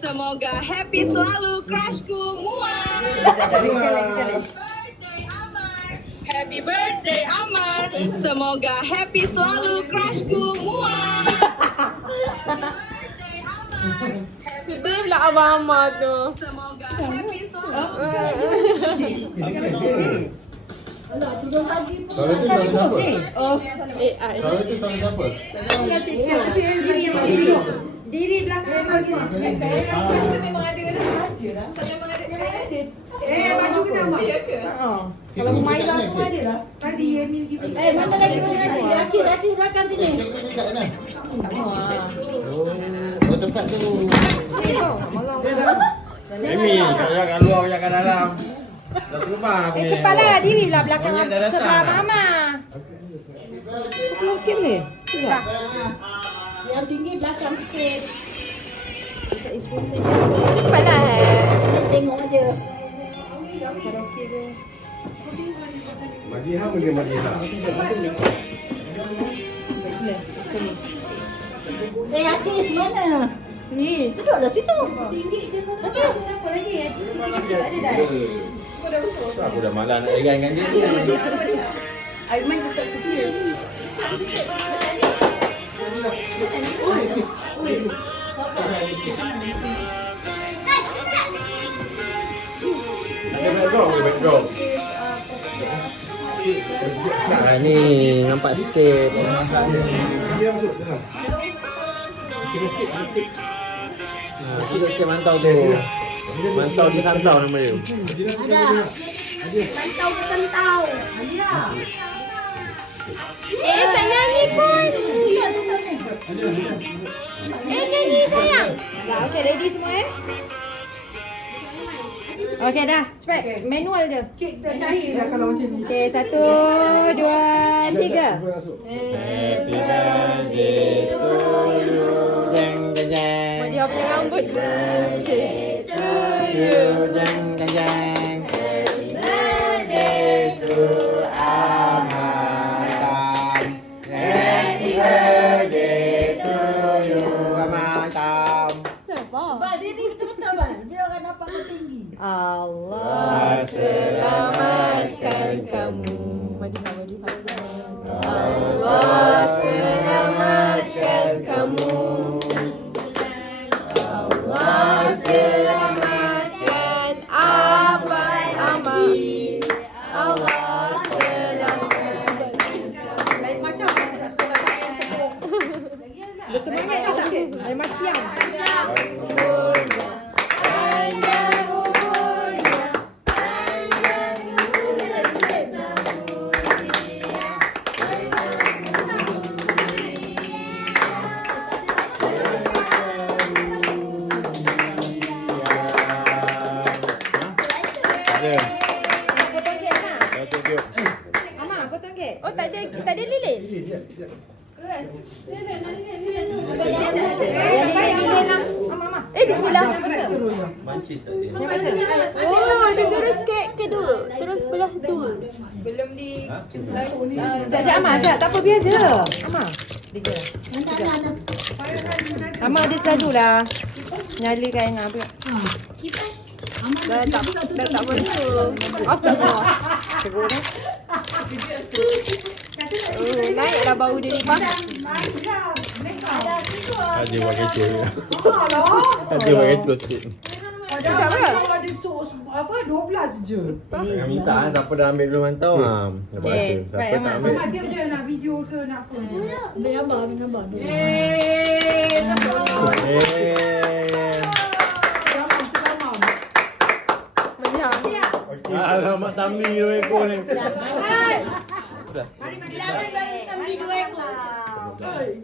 Semoga happy selalu crushku muat. Happy birthday Amar. Semoga happy selalu crushku muat. Betul lah Abang Amar tu. Semoga happy selalu. Soalan tu soalan siapa? AI. Soalan tu soalan siapa? Diri belakang bagi. Memang ada lah. Memang ada. Baju kena mak. Kalau Humaira semua ada lah. Tadi Emil give me. Mana lagi? Laki belakang sini. Kek ni kat mana? Oh, tempat tu. Amy, kalau kat luar banyak kat dalam. Dah terbang aku ni. Cepatlah diri belah belakang Banyak dah datang. sebelah mama. Pulang sikit boleh? Tidak. Yang tinggi belakang sikit. Cepatlah. Tengok aja. Karaoke ke? Madiha pergi Madiha. Artis mana? Ni, Duduklah situ. tinggi je pun. Siapa lagi? Kecil-kecil ada dah. Aku dah malas nak jaga dengan dia. Aiman tetap setia. Ada background ke background? Nah, ni nampak sikit. Kita sikit mantau tu. Mantau di Santau nama dia. Ada. Santau ke santau. Tak nyanyi pun. Nyanyi sayang. Dah, okey ready semua Okey dah, cepat. Manual je. Kek tak cair dah kalau macam ni. Okey, 1, 2, 3. Happy birthday to you. Jeng jeng jeng. Mak dia punya rambut. Jeng jeng jeng. Happy birthday to you. Amantam. Siapa? Bal, diri betul-betul bal. Biar orang nampak kau tinggi. Allah. Selamatkan kamu. Madiha. Allah selamatkan kamu. Allah selamatkan Abang Amar. Allah selamatkan. Lain macam nak sekolah saya yang tepuk. Bersemangat je tak? Lain macam. Ada. Potong kek nak? Tunjuk. Mama, potong kek. Oh tak ada lilin. Lilin lah. Mama. Bismillah. Mancis tak dia? Oh, dia terus crack kedua. Terus belah dua. Sekejap Amal, sekejap. Tak apa, biasa. Amal. Tiga. Amal ada selalu lah. Nyalakan apa. Dah tak betul. Astagfirullah. Naiklah bau dia ni, Bang. Ada buat kecoh. Ada buat kecoh sikit. Cakap apa? Ada sos apa 12 je. Jangan minta siapa dah ambil dulu mantau. Dapat Okey, rasa. baik Siapa tak Amal. ambil. Amal tengok je nak video ke nak apa je. Ambil abang. Eh. Madiha. Alamak Tami 2 ekor ni.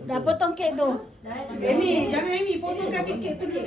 Dah potong kek tu. Amy, jangan Amy potong kaki kek tu dulu.